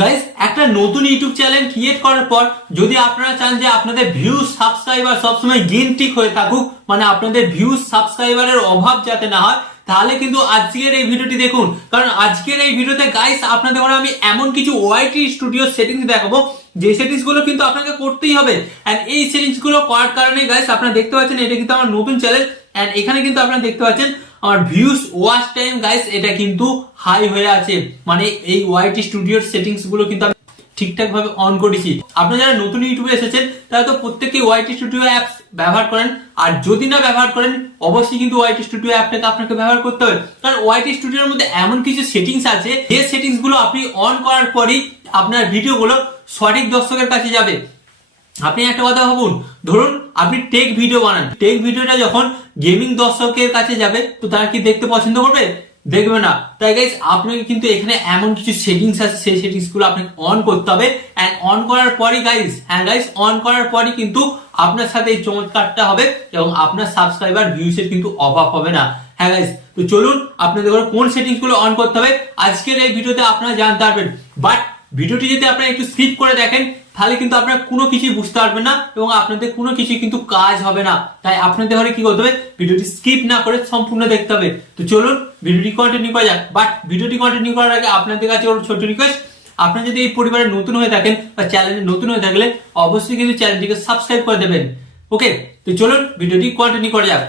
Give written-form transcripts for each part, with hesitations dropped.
Guys, একটা নতুন YouTube channel create করার পর যদি আপনারা চান যে আপনাদের ভিউজ সাবস্ক্রাইবার সবসময় গেইনটিক হয়ে থাকুক, মানে আপনাদের ভিউজ সাবস্ক্রাইবারের অভাব যাতে না হয়, তাহলে কিন্তু আজকের এই ভিডিওটি দেখুন। কারণ আজকের এই ভিডিওতে গাইস আপনাদের ঘরে আমি এমন কিছু ওয়াইটি স্টুডিও সেটিংস দেখাবো যে সেটিংস গুলো কিন্তু আপনাকে করতেই হবে। এন্ড এই সেটিংস গুলো করার কারণে গাইস আপনারা দেখতে পাচ্ছেন এটা কিন্তু আমার নতুন চ্যানেল। এন্ড এখানে কিন্তু আপনারা দেখতে পাচ্ছেন আমার ভিউজ ওয়াচ টাইম গাইস এটা কিন্তু হাই হয়ে আছে, মানে এই ওয়াইটি স্টুডিওর সেটিংস গুলো কিন্তু আমি ঠিকঠাক ভাবে অন করেছি। আপনারা যারা নতুন ইউটিউবে এসেছেন তারা তো প্রত্যেককে ওয়াইটি স্টুডিও অ্যাপস ব্যবহার করেন, আর যদি না ব্যবহার করেন অবশ্যই কিন্তু ওয়াইটি স্টুডিও অ্যাপটাকে আপনাকে ব্যবহার করতে হবে। কারণ ওয়াইটি স্টুডিওর মধ্যে এমন কিছু সেটিংস আছে যে সেটিংস গুলো আপনি অন করার পরই আপনার ভিডিওগুলো সঠিক দর্শকের কাছে যাবে। আপনি একটা কথা ভাবুন, ধরুন আপনি টেক ভিডিও বানান, টেক ভিডিওটা যখন গেমিং দর্শকের কাছে যাবে তো তারা কি দেখতে পছন্দ করবে? দেখবে না। তাই গাইস আপনাকে কিন্তু এখানে এমন কিছু সেটিংস আছে, সেই সেটিংস গুলো আপনাকে অন করতে হবে। এন্ড অন করার পরই গাইস, অন করার পরই কিন্তু আপনার সাথে এই চমৎকারটা হবে এবং আপনার সাবস্ক্রাইবার ভিউসের কিন্তু অভাব হবে না। হ্যাঁ গাইস, তো চলুন আপনাদের কোন সেটিংস গুলো অন করতে হবে আজকের এই ভিডিওতে আপনারা জানতে পারবেন। বাট ভিডিওটি যদি আপনারা একটু স্কিপ করে দেখেন তাহলে কিন্তু আপনারা কোনো কিছুই বুঝতে পারবেন না এবং আপনাদের কোনো কিছু কিন্তু কাজ হবে না। তাই আপনাদের ঘরে কি করতে হবে, ভিডিওটি স্কিপ না করে সম্পূর্ণ দেখতে হবে। তো চলুন ভিডিওটি কন্টিনিউ করা যাক। বাট ভিডিওটি কন্টিনিউ করার আগে আপনাদের কাছে ওর ছোট রিকোয়েস্ট, আপনারা যদি এই পরিবারে নতুন হয়ে থাকেন বা চ্যানেলে নতুন হয়ে থাকলে অবশ্যই কিন্তু চ্যানেলটিকে সাবস্ক্রাইব করে দেবেন। ওকে, তো চলুন ভিডিওটি কন্টিনিউ করা যাক।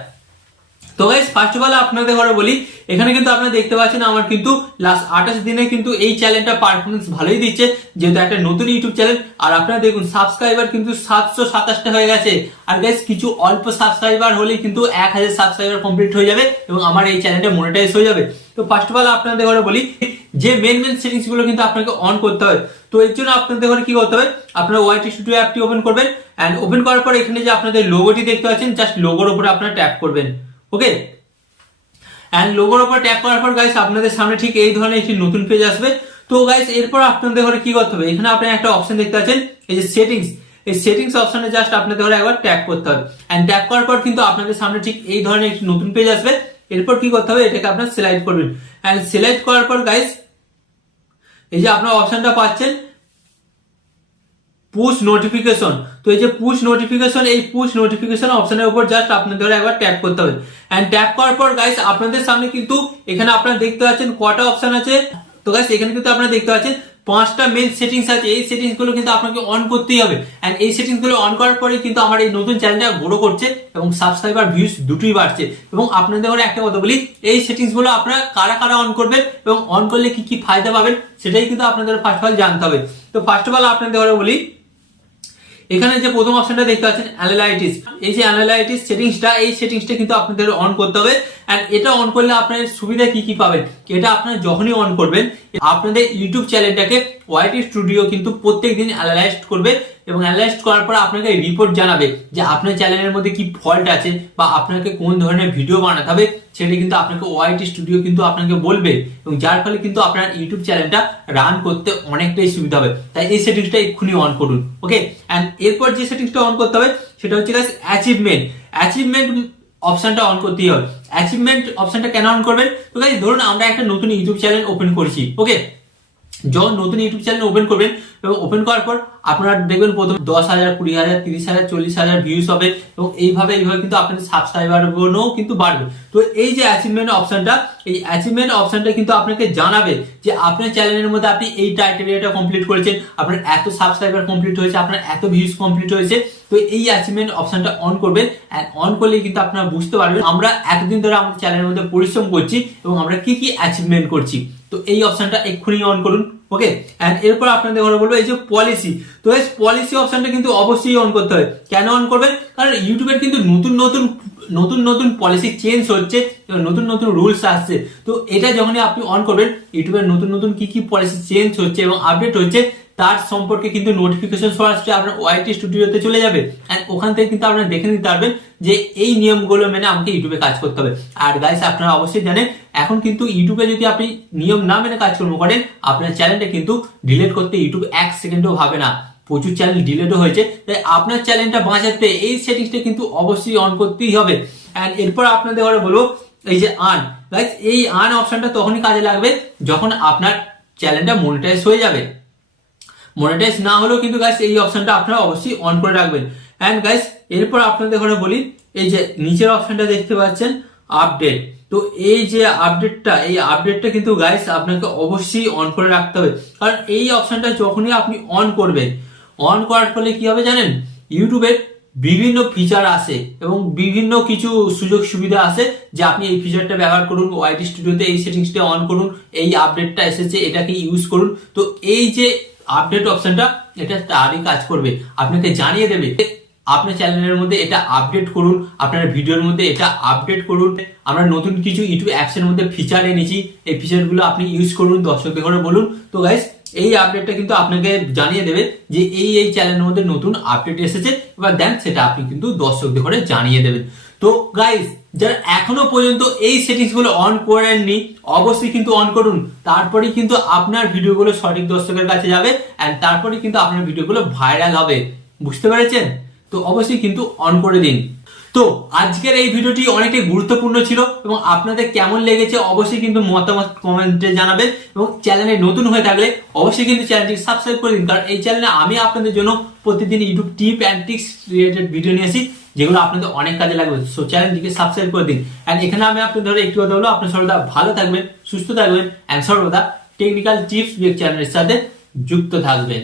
তো গাইস ফার্স্ট অফ অল আপনাদের ঘরে বলি, এখানে কিন্তু আপনারা দেখতে পাচ্ছেন আমার কিন্তু লাস্ট 28 দিনে কিন্তু এই চ্যানেলটা পারফরমেন্স ভালোই দিচ্ছে, যেহেতু একটা নতুন ইউটিউব চ্যানেল। আর আপনারা দেখুন সাবস্ক্রাইবার কিন্তু 727টা হয়ে গেছে। আর গাইস কিছু অল্প সাবস্ক্রাইবার হলেই কিন্তু 1000 সাবস্ক্রাইবার কমপ্লিট হয়ে যাবে এবং আমার এই চ্যানেলটা মনিটাইজ হয়ে যাবে। তো ফার্স্ট অফ অল আপনাদের ঘরে বলি যে মেন সেটিংস গুলো কিন্তু আপনাকে অন করতে হবে। তো এর জন্য আপনাদের ঘরে কি করতে হবে, আপনারা ওয়াইটি স্টুডিও অ্যাপটি ওপেন করবেন। এন্ড ওপেন করার পর এখানে যে আপনাদের লোগোটি দেখতে পাচ্ছেন, জাস্ট লোগোর উপরে আপনারা ট্যাপ করবেন। ওকে, এন্ড লোগোর উপর ট্যাপ করার পর গাইস আপনাদের সামনে ঠিক এই ধরনের একটি নতুন পেজ আসবে। তো গাইস এরপর আপনাদের ঘরে কি করতে হবে, এখানে আপনারা একটা অপশন দেখতে পাচ্ছেন এই যে সেটিংস, এই সেটিংস অপশনে জাস্ট আপনাদের ঘরে একবার ট্যাপ করতে হবে। এন্ড ট্যাপ করার পর কিন্তু আপনাদের সামনে ঠিক এই ধরনের একটি নতুন পেজ আসবে। এরপর কি করতে হবে, এটাকে আপনারা সিলেক্ট করবেন। এন্ড সিলেক্ট করার পর গাইস এই যে আপনারা অপশনটা পাচ্ছেন পুশ নোটিফিকেশন। তো এই যে পুশ নোটিফিকেশন, এই পুশ নোটিফিকেশন অপশনের উপর জাস্ট আপনাদের একবার ট্যাপ করতে হবে। এন্ড ট্যাপ করার পর গাইস আপনাদের সামনে কিন্তু এখানে আপনারা দেখতে পাচ্ছেন কয়টা অপশন আছে। তো গাইস এখানে কিন্তু আপনারা দেখতে পাচ্ছেন 5টা মেন সেটিংস আছে। এই সেটিংস গুলো কিন্তু আপনাকে অন করতেই হবে। এন্ড এই সেটিংস গুলো অন করার পরে কিন্তু আমার এই নতুন চ্যানেলটা গ্রো করছে এবং সাবস্ক্রাইবার ভিউজ দুটোই বাড়ছে। এবং আপনাদের ঘরে একটা কথা বলি, এই সেটিংস গুলো আপনারা কারা কারা অন করবেন এবং অন করলে কি কি ফায়দা পাবেন সেটাই কিন্তু আপনাদের ফার্স্ট অফ অল জানতে হবে। তো ফার্স্ট অফ অল আপনাদের ঘরে বলি, এখানে যে প্রথম অপশনটা দেখতে পাচ্ছেন অ্যানালাইটিস, এই যে অ্যানালাইটিস সেটিংসটা, এই সেটিংসটা কিন্তু আপনাদের অন করতে হবে। এন্ড এটা অন করলে আপনার সুবিধা কি কি পাবেন, এটা আপনারা যখনই অন করবেন আপনাদের ইউটিউব চ্যানেলটাকে ওয়াইটি স্টুডিও কিন্তু প্রত্যেকদিন অ্যানালাইজ করবে এবং অ্যানালাইজ করার পর আপনাকে রিপোর্ট জানাবে যে আপনার চ্যানেলের মধ্যে কি ফল্ট আছে বা আপনাকে কোন ধরনের ভিডিও বানাতে হবে, সেটা কিন্তু আপনাকে ওয়াইটি স্টুডিও কিন্তু আপনাকে বলবে এবং যার ফলে কিন্তু আপনার ইউটিউব চ্যানেলটা রান করতে অনেকটাই সুবিধা হবে। তাই এই সেটিংসটা এক্ষুনি অন করুন। ওকে, এন্ড এরপর যে সেটিংসটা অন করতে হবে সেটা হচ্ছে গাইস অ্যাচিভমেন্ট অপশনটা অন করতেই হবে। অ্যাচিভমেন্ট অপশনটা কেন অন করবেন, তো গাইস ধরুন আমরা একটা নতুন ইউটিউব চ্যানেল ওপেন করেছি। ওকে, যখন নতুন ইউটিউব চ্যানেল ওপেন করবেন এবং ওপেন করার পর আপনারা দেখবেন প্রথম 10,000, 20,000, 30,000, 40,000 ভিউজ হবে এবং এইভাবে কিন্তু আপনাদের সাবস্ক্রাইবার গুলো কিন্তু বাড়বে। তো এই যে অ্যাচিভমেন্ট অপশনটা, এই অ্যাচিভমেন্ট অপশনটা কিন্তু আপনাকে জানাবে যে আপনার চ্যানেলের মধ্যে আপনি এই ক্রাইটেরিয়াটা কমপ্লিট করেছেন, আপনার এত সাবস্ক্রাইবার কমপ্লিট হয়েছে, আপনার এত ভিউজ কমপ্লিট হয়েছে। তো এই অ্যাচিভমেন্ট অপশনটা অন করবেন। এন্ড অন করলে কিন্তু আপনারা বুঝতে পারবেন আমরা এতদিন ধরে আমাদের চ্যানেলের মধ্যে পরিশ্রম করছি এবং আমরা কি কি অ্যাচিভমেন্ট করছি। তো এই অপশনটা এক্ষুনি অন করুন। ওকে, এন্ড এরপর আপনাদের ঘরে বলবো এই যে পলিসি। তো এই পলিসি অপশনটা কিন্তু অবশ্যই অন করতে হবে। কেন অন করবেন, কারণ ইউটিউবের কিন্তু নতুন নতুন পলিসি চেঞ্জ হচ্ছে, নতুন নতুন রুলস আসছে। তো এটা যখনই আপনি অন করবেন ইউটিউবের নতুন কি কি পলিসি চেঞ্জ হচ্ছে এবং আপডেট হচ্ছে তার সম্পর্কে কিন্তু নোটিফিকেশন সরাসরি আপনার ওয়াইটি স্টুডিওতে চলে যাবে। এন্ড ওখান থেকে কিন্তু আপনারা দেখে নিতে পারবেন যে এই নিয়মগুলো মেনে আমাকে ইউটিউবে কাজ করতে হবে। আর গাইস আপনারা অবশ্যই জানেন এখন কিন্তু ইউটিউবে যদি আপনি নিয়ম না মেনে কাজকর্ম করেন আপনার চ্যানেলটা কিন্তু ডিলিট করতে ইউটিউব 1 সেকেন্ডও ভাবে না। প্রচুর চ্যানেল ডিলিটও হয়েছে। তাই আপনার চ্যানেলটা বাঁচাতে এই সেটিংসটা কিন্তু অবশ্যই অন করতেই হবে। এন্ড এরপর আপনাদের ঘরে বলবো এই যে আর্ন। গাইস এই আর্ন অপশনটা তখনই কাজে লাগবে যখন আপনার চ্যানেলটা মনিটাইজ হয়ে যাবে। মনিটাইজ না হলেও কিন্তু গাইস এই অপশনটা আপনারা অবশ্যই অন করে রাখবেন। এন্ড গাইস এরপর আপনাদের ঘরে বলি, এই যে নিচের অপশনটা দেখতে পাচ্ছেন আপডেট, তো এই যে আপডেটটা, এই আপডেটটা কিন্তু গাইস আপনাকে অবশ্যই অন করে রাখতে হবে। কারণ এই অপশনটা যখনই আপনি অন করবেন, অন করার ফলে কি হবে জানেন, ইউটিউবের বিভিন্ন ফিচার আসে এবং বিভিন্ন কিছু সুযোগ সুবিধা আছে যে আপনি এই ফিচারটা ব্যবহার করুন, ওয়াইটি স্টুডিওতে এই সেটিংসটা অন করুন, এই আপডেটটা এসেছে এটাকে ইউজ করুন। তো এই যে আপডেট অপশনটা, এটা তারই কাজ করবে, আপনাকে জানিয়ে দেবে আপনার চ্যানেলের মধ্যে এটা আপডেট করুন, আপনার ভিডিওর মধ্যে এটা আপডেট করুন, আমরা নতুন কিছু ইউটিউব অ্যাপস এর মধ্যে ফিচার এনেছি, এই ফিচারগুলো আপনি ইউজ করুন, দর্শকদের করে বলুন। তো গাইস এই আপডেটটা কিন্তু আপনাকে জানিয়ে দেবে যে এই চ্যানেলের মধ্যে নতুন আপডেট এসেছে, এবার দেন সেটা আপনি কিন্তু দর্শকদের করে জানিয়ে দেবেন। তো গাইস যারা এখনো পর্যন্ত এই সেটিংস গুলো অন করেননি, অবশ্যই কিন্তু অন করুন, তারপরেই কিন্তু আপনার ভিডিওগুলো সঠিক দর্শকের কাছে যাবে এন্ড তারপরেই কিন্তু আপনার ভিডিওগুলো ভাইরাল হবে, বুঝতে পেরেছেন? তো অবশ্যই কিন্তু অন করে দিন। তো আজকের এই ভিডিওটি অনেকটাই গুরুত্বপূর্ণ ছিল এবং আপনাদের কেমন লেগেছে অবশ্যই কিন্তু মতামত কমেন্টে জানাবেন এবং চ্যানেলে নতুন হয়ে থাকলে অবশ্যই কিন্তু চ্যানেলটিকে সাবস্ক্রাইব করে দিন, কারণ এই চ্যানেলে আমি আপনাদের জন্য প্রতিদিন YouTube tip and tricks related video নিয়ে আসি যেগুলো আপনাদের অনেক কাজে লাগবে। সো চ্যানেলটিকে সাবস্ক্রাইব করে দিন। এন্ড এখানে আমি আপনাদের একটু কথা বলবো, আপনার সর্বদা ভালো থাকবেন, সুস্থ থাকবেন এন্ড সর্বদা টেকনিক্যাল টিপস চ্যানেলের সাথে যুক্ত থাকবেন।